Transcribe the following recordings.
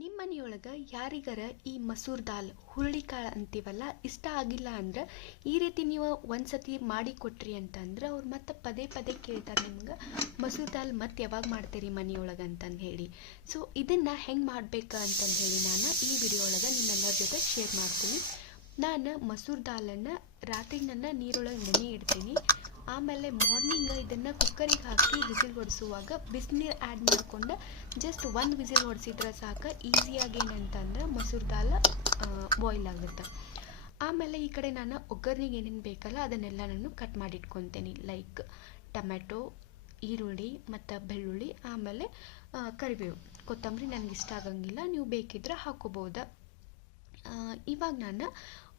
ನಿಮ್ಮ ಮನೆಯೊಳಗೆ ಯಾರಿಗಾರ ಈ ಮಸೂರ್ ದಾಲ್ ಹುರುಳಿಕಾಳು ಅಂತೀವಲ್ಲ ಇಷ್ಟ ಆಗಿಲ್ಲ ಅಂದ್ರೆ ಈ ರೀತಿ ನೀವು ಒಂದ್ಸತಿ ಮಾಡಿ ಕೊಟ್ರಿ ಅಂತಂದ್ರೆ ಅವ್ರು ಮತ್ತೆ ಪದೇ ಪದೇ ಕೇಳ್ತಾರೆ ನಿಮ್ಗೆ ಮಸೂರ್ ದಾಲ್ ಮತ್ತೆ ಯಾವಾಗ ಮಾಡ್ತೀರಿ ಮನೆಯೊಳಗೆ ಅಂತಂದು ಹೇಳಿ. ಸೊ ಇದನ್ನು ಹೆಂಗೆ ಮಾಡ್ಬೇಕು ಅಂತಂದು ಹೇಳಿ ನಾನು ಈ ವಿಡಿಯೋ ಒಳಗೆ ನಿಮ್ಮೆಲ್ಲರ ಜೊತೆ ಶೇರ್ ಮಾಡ್ತೀನಿ. ನಾನು ಮಸೂರ್ ದಾಲನ್ನು ರಾತ್ರಿ ನನ್ನ ನೀರೊಳಗೆ ನೆನೆ ಇಡ್ತೀನಿ. ಆಮೇಲೆ ಮಾರ್ನಿಂಗ್ ಇದನ್ನು ಕುಕ್ಕರಿಗೆ ಹಾಕಿ ವಿಸಿಲ್ ಹೊಡಿಸುವಾಗ ಬಿಸಿನೀರು ಆ್ಯಡ್ ಮಾಡಿಕೊಂಡು ಜಸ್ಟ್ ಒಂದು ವಿಸಿಲ್ ಹೊಡಿಸಿದ್ರೆ ಸಾಕು, ಈಸಿಯಾಗಿ ಏನಂತಂದ್ರೆ ಮಸೂರ್ ದಾಲ್ ಬಾಯ್ಲ್ ಆಗುತ್ತೆ. ಆಮೇಲೆ ಈ ಕಡೆ ನಾನು ಒಗ್ಗರ್ನಿಗೆ ಏನೇನು ಬೇಕಲ್ಲ ಅದನ್ನೆಲ್ಲ ನಾನು ಕಟ್ ಮಾಡಿ ಇಟ್ಕೊತೀನಿ. ಲೈಕ್ ಟೊಮೆಟೊ, ಈರುಳ್ಳಿ ಮತ್ತು ಬೆಳ್ಳುಳ್ಳಿ, ಆಮೇಲೆ ಕರಿಬೇವು, ಕೊತ್ತಂಬರಿ ನನಗೆ ಇಷ್ಟ ಆಗಂಗಿಲ್ಲ, ನೀವು ಬೇಕಿದ್ರೆ ಹಾಕೋಬೋದು. ಇವಾಗ ನಾನು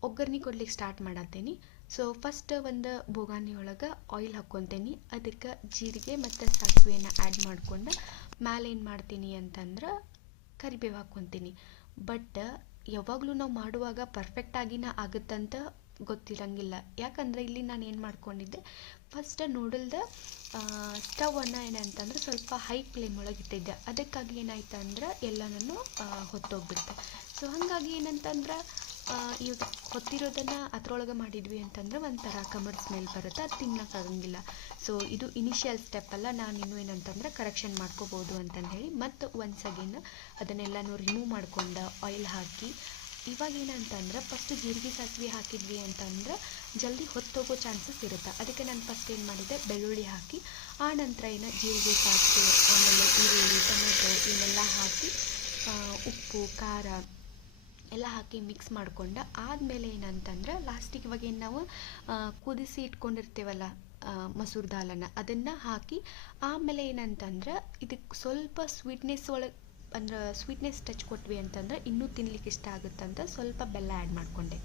ಒಗ್ಗರ್ನಿ ಕೊಡ್ಲಿಕ್ಕೆ ಸ್ಟಾರ್ಟ್ ಮಾಡತ್ತೀನಿ. ಸೊ ಫಸ್ಟ್ ಒಂದು ಬೋಗಾನಿ ಒಳಗೆ ಆಯಿಲ್ ಹಾಕ್ಕೊತೀನಿ. ಅದಕ್ಕೆ ಜೀರಿಗೆ ಮತ್ತು ಸಾಸಿವೆನ ಆ್ಯಡ್ ಮಾಡ್ಕೊಂಡು ಮೇಲೆ ಏನು ಮಾಡ್ತೀನಿ ಅಂತಂದ್ರೆ ಕರಿಬೇವು ಹಾಕ್ಕೊತೀನಿ. ಬಟ್ ಯಾವಾಗಲೂ ನಾವು ಮಾಡುವಾಗ ಪರ್ಫೆಕ್ಟಾಗಿನ ಆಗುತ್ತಂತ ಗೊತ್ತಿರಂಗಿಲ್ಲ. ಯಾಕಂದರೆ ಇಲ್ಲಿ ನಾನು ಏನು ಮಾಡ್ಕೊಂಡಿದ್ದೆ, ಫಸ್ಟ್ ನೂಡಲ್ದ ಸ್ಟವನ್ನು ಏನಂತಂದ್ರೆ ಸ್ವಲ್ಪ ಹೈ ಫ್ಲೇಮ್ ಒಳಗೆ ಇಟ್ಟಿದ್ದೆ. ಅದಕ್ಕಾಗಿ ಏನಾಯ್ತು ಅಂದ್ರೆ ಎಲ್ಲ ನಾನು ಹೊತ್ತೋಗ್ಬಿಡ್ತೆ. ಸೊ ಹಾಗಾಗಿ ಏನಂತಂದ್ರೆ ಇವಾಗ ಹೊತ್ತಿರೋದನ್ನು ಅದರೊಳಗೆ ಮಾಡಿದ್ವಿ ಅಂತಂದ್ರೆ ಒಂಥರ ಕಮರ್ ಸ್ಮೆಲ್ ಬರುತ್ತೆ, ಅದು ತಿನ್ನೋಕ್ಕಾಗಂಗಿಲ್ಲ. ಸೊ ಇದು ಇನಿಷಿಯಲ್ ಸ್ಟೆಪ್ ಅಲ್ಲ, ನಾನು ಇನ್ನೂ ಏನಂತಂದ್ರೆ ಕರೆಕ್ಷನ್ ಮಾಡ್ಕೋಬೋದು ಅಂತಂದು ಹೇಳಿ ಮತ್ತು ಒನ್ಸ್ ಅಗೇನ್ ಅದನ್ನೆಲ್ಲನೂ ರಿಮೂವ್ ಮಾಡ್ಕೊಂಡು ಆಯಿಲ್ ಹಾಕಿ ಇವಾಗ ಏನಂತಂದ್ರೆ ಫಸ್ಟ್ ಜೀರಿಗೆ ಸಾಸಿವೆ ಹಾಕಿದ್ವಿ ಅಂತಂದ್ರೆ ಜಲ್ದಿ ಹೊತ್ತೋಗೋ ಚಾನ್ಸಸ್ ಇರುತ್ತೆ. ಅದಕ್ಕೆ ನಾನು ಫಸ್ಟ್ ಏನು ಮಾಡಿದ್ದೆ, ಬೆಳ್ಳುಳ್ಳಿ ಹಾಕಿ ಆ ನಂತರ ಜೀರಿಗೆ ಸಾಸಿವೆ ಆಮೇಲೆ ಈರುಳ್ಳಿ ಟೊಮೆಟೊ ಇವನ್ನೆಲ್ಲ ಹಾಕಿ ಉಪ್ಪು ಖಾರ ಎಲ್ಲ ಹಾಕಿ ಮಿಕ್ಸ್ ಮಾಡ್ಕೊಂಡು ಆದಮೇಲೆ ಏನಂತಂದ್ರೆ ಲಾಸ್ಟಿಗೆ ಇವಾಗ ಏನು ನಾವು ಕುದಿಸಿ ಇಟ್ಕೊಂಡಿರ್ತೀವಲ್ಲ ಮಸೂರ್ ದಾಲನ್ನು ಅದನ್ನು ಹಾಕಿ ಆಮೇಲೆ ಏನಂತಂದ್ರೆ ಇದಕ್ಕೆ ಸ್ವಲ್ಪ ಸ್ವೀಟ್ನೆಸ್ ಒಳಗೆ ಅಂದ್ರೆ ಸ್ವೀಟ್ನೆಸ್ ಟಚ್ ಕೊಟ್ವಿ ಅಂತಂದ್ರೆ ಇನ್ನೂ ತಿನ್ಲಿಕ್ಕೆ ಇಷ್ಟ ಆಗುತ್ತಂತ ಸ್ವಲ್ಪ ಬೆಲ್ಲ ಆ್ಯಡ್ ಮಾಡಿಕೊಂಡೆ.